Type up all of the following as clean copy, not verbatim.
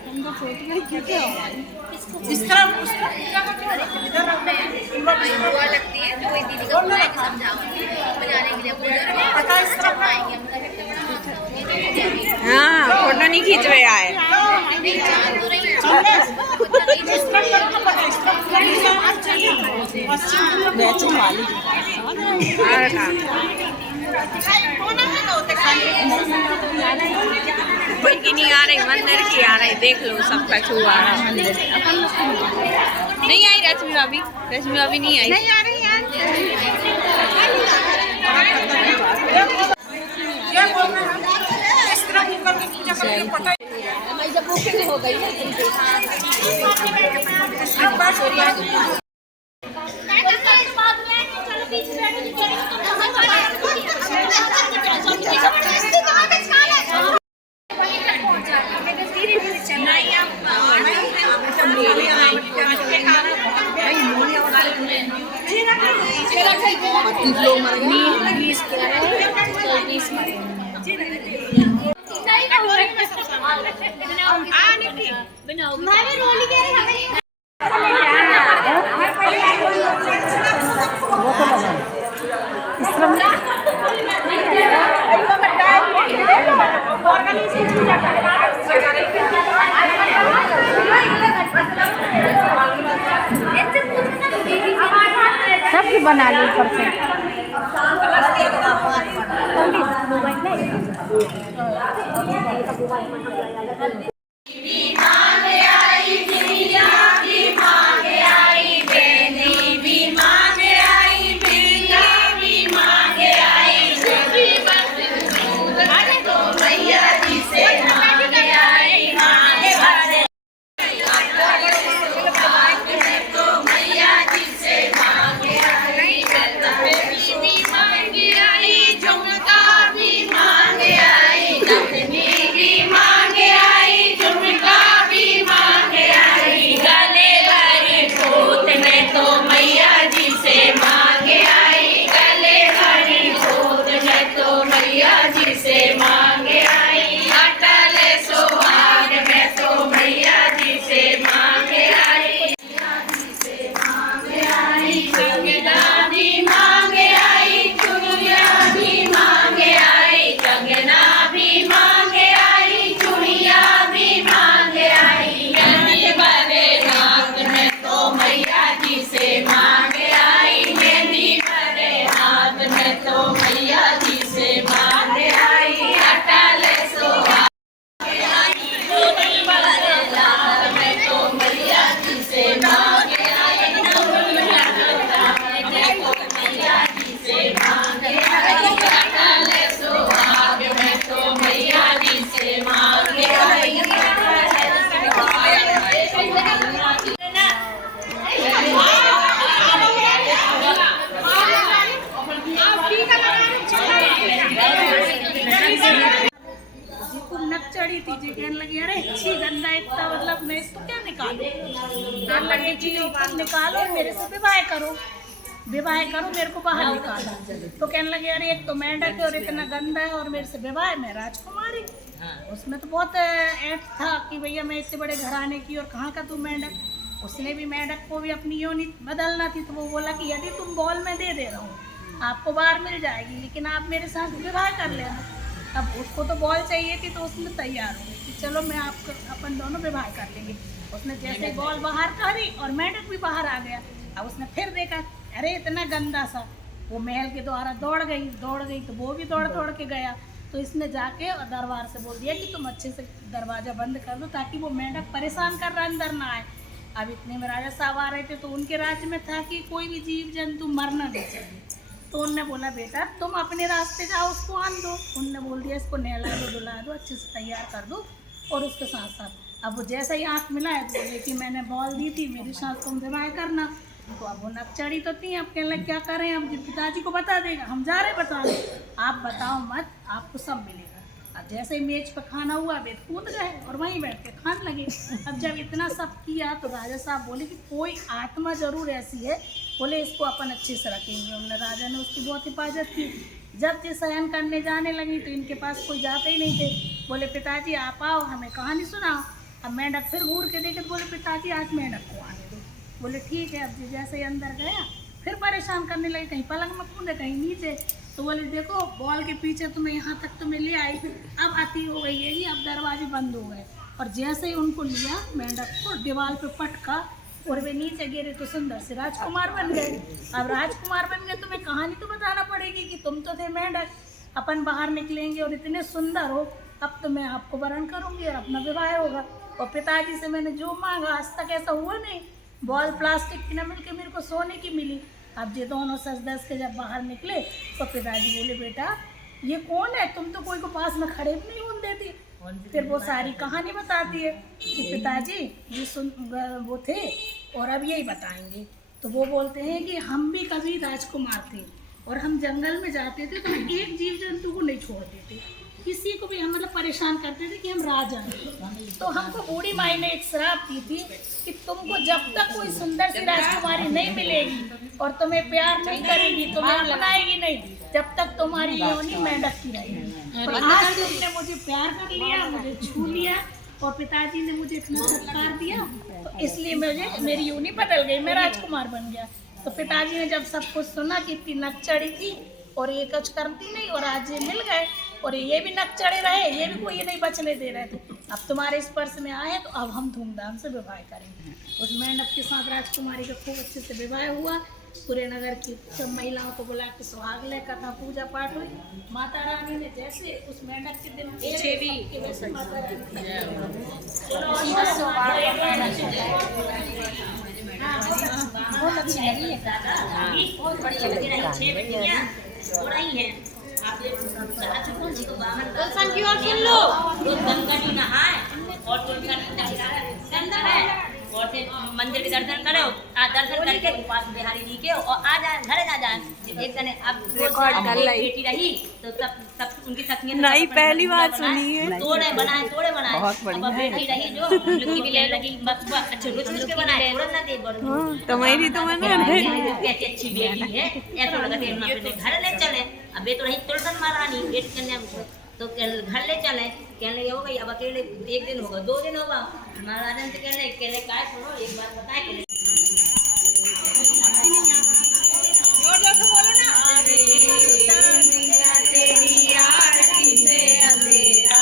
तुमको फोटो नहीं खींचे हो इस तरह इधर बुआ लगती है तो वही दीदी को बुला के समझाऊंगी बजाने के लिए बोल रहे हैं पता इस तरह आएंगे हम घर पे बड़ा हाँ फोटो नहीं खींच रहे आए नहीं जान तो रही इस तरह करना पड़ेगा इस तरह मैचिंग वाली कोई की नहीं आ रही मंदिर की आ रही देख लो सबका छू आ रहा है मंदिर नहीं आई रश्मि भाभी नहीं आई नहीं आ रही यार क्या बोल रहे हैं इस तरह की करके पूजा करके पता जब बुकिंग हो गई सब बना लो ऊपर से चढ़ी थी जी कहने लगी अरे अच्छी गंदा इतना मतलब मैं इसको क्या निकालूं कहने लगी जी निकालो मेरे से विवाह करो मेरे को बाहर निकालो तो कहने लगे अरे एक तो मेंढक है और इतना गंदा है और मेरे से विवाह मैं राजकुमारी उसमें तो बहुत ऐड था कि भैया मैं इतने बड़े घराने की और कहाँ का तू मेंढक उसने भी मेंढक को भी अपनी योनि बदलना थी तो वो बोला कि यदि तुम बॉल में दे रहा हूँ आपको बाहर मिल जाएगी लेकिन आप मेरे साथ विवाह कर लेना। अब उसको तो बॉल चाहिए थी तो उसने तैयार हो गई कि चलो मैं आपको अपन दोनों विवाह कर लेंगे। उसने जैसे बॉल बाहर करी और मेंढक भी बाहर आ गया। अब उसने फिर देखा अरे इतना गंदा सा, वो महल के द्वारा दौड़ गई तो वो भी दौड़ के गया। तो इसने जाके और दरबार से बोल दिया कि तुम अच्छे से दरवाज़ा बंद कर दो ताकि वो मेंढक परेशान कर रहा अंदर ना आए। अब इतने में राजा साहब आ रहे थे तो उनके राज्य में था कि कोई भी जीव जंतु मरना नहीं चाहिए। तो उनने बोला बेटा तुम अपने रास्ते जाओ उसको आन दो। उनने बोल दिया इसको नहला दो धुला दो अच्छे से तैयार कर दो। और उसके साथ साथ अब वो जैसा ही आँख मिलाए तो बोले कि मैंने बॉल दी थी मेरे साथ तुम विवाह करना। तो अब वो नकचड़ी तो थी, अब कहने लगे क्या करें, अब पिताजी को बता देगा, हम जा रहे बताने, आप बताओ मत आपको सब मिलेगा। अब जैसे ही मेज पर खाना हुआ वे कूद गए और वहीं बैठ के खाने लगे। अब जब इतना सब किया तो राजा साहब बोले कि कोई आत्मा जरूर ऐसी है, बोले इसको अपन अच्छे से रखेंगे। उन्होंने राजा ने उसकी बहुत हिफाजत की। जब ये शयन करने जाने लगी तो इनके पास कोई जाते ही नहीं थे। बोले पिताजी आप आओ हमें कहानी सुनाओ। अब मेंढक फिर घूर के देखे तो बोले पिताजी आज मेंढक को आने दो। बोले ठीक है। अब जी जैसे ही अंदर गया फिर परेशान करने लगे, कहीं पलंग में कूदे कहीं नीचे। तो बोले देखो बॉल के पीछे तुम्हें यहाँ तक तो मैं ले आई, अब आती हो गई है, अब दरवाजे बंद हो गए। और जैसे ही उनको लिया मेंढक को दीवार पे पटका और वे नीचे गिरे तो सुंदर से राजकुमार बन गए। अब राजकुमार बन गए तुम्हें कहानी तो बताना पड़ेगी कि तुम तो थे मेंढक, अपन बाहर निकलेंगे और इतने सुंदर हो, अब तो मैं आपको वरण करूंगी और अपना विवाह होगा। और पिताजी से मैंने जो मांगा आज तक ऐसा हुआ नहीं, बॉल प्लास्टिक की न मिल के मेरे को सोने की मिली। अब ये दोनों सच दस के जब बाहर निकले तो पिताजी बोले बेटा ये कौन है, तुम तो कोई को पास में खड़े भी नहीं होने देती। फिर वो सारी कहानी बताती है कि पिताजी ये वो थे और अब यही बताएंगे। तो वो बोलते हैं कि हम भी कभी राजकुमार थे और हम जंगल में जाते थे तो एक जीव जंतु को नहीं छोड़ते थे, किसी को भी हम मतलब परेशान करते थे कि हम राजा हैं। तो हमको बूढ़ी माई ने एक शराब दी थी कि तुमको जब तक कोई सुंदर सी राजकुमारी नहीं मिलेगी और तुम्हें प्यार नहीं करेगी, तुम्हें अपनाएगी नहीं, जब तक तुम्हारी योनि मेंढक की रहेगी। तो आज तुमने मुझे प्यार कर लिया, मुझे छू लिया और पिताजी ने मुझे इतना सत्कार दिया, तो इसलिए मेरी योनि बदल गई, मैं राजकुमार बन गया। तो पिताजी ने जब सब कुछ सुना कि इतनी नक चढ़ी थी और ये कुछ करती नहीं और आज ये मिल गए और ये भी नक चढ़े रहे, ये भी कोई नहीं बचने दे रहे थे, अब तुम्हारे स्पर्श में आए तो अब हम धूमधाम से विवाह करेंगे। उस मेंढक के साथ राजकुमारी का खूब अच्छे से विवाह हुआ। पूरे नगर की सब महिलाओं को बुला के सुहागले कथा पूजा पाठ हुई। माता रानी ने जैसे उस मेंढक के दिन बहुत अच्छी लगी है। तुलसन की ओर सुन लो, रोज गंगा जी नहाए और तुलसन है और से मंदिर के दर्शन करो, दर्शन करके उपास बिहारी जी के और आ जाए घर जा जाए। एक दिन अब बेटी रही तो सब उनकी सखियां नहीं पहली बार सुनी है। तोड़े बनाए अब बेटी रही जो लुकी भी ले लगी बस अच्छे रुच के बनाए तोड़ ना दे बड़ो तुम्हारी तो मना नहीं कैसी अच्छी बेटी है, ऐसा लगा थे अपने घर ले चले। अब ये तो रही तुलसन महारानी बेटी कन्या तो घर ले चले, कहने लगे हो गई अब अकेले एक दिन होगा 2 दिन होगा। महाराजन से कहने काय सुनो एक बात बताए के जोर जोर से बोलो ना। तेरी आरती से अंधेरा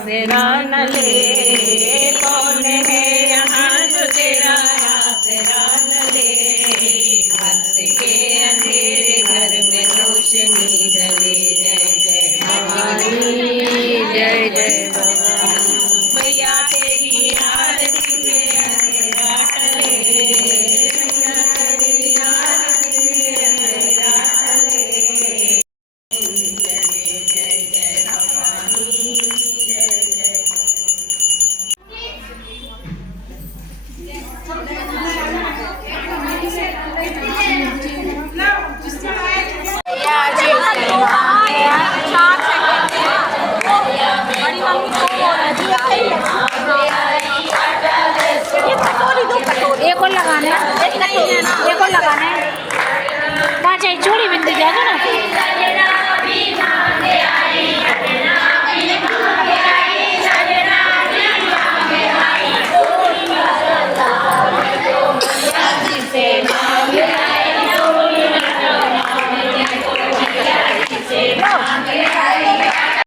तेरा न ले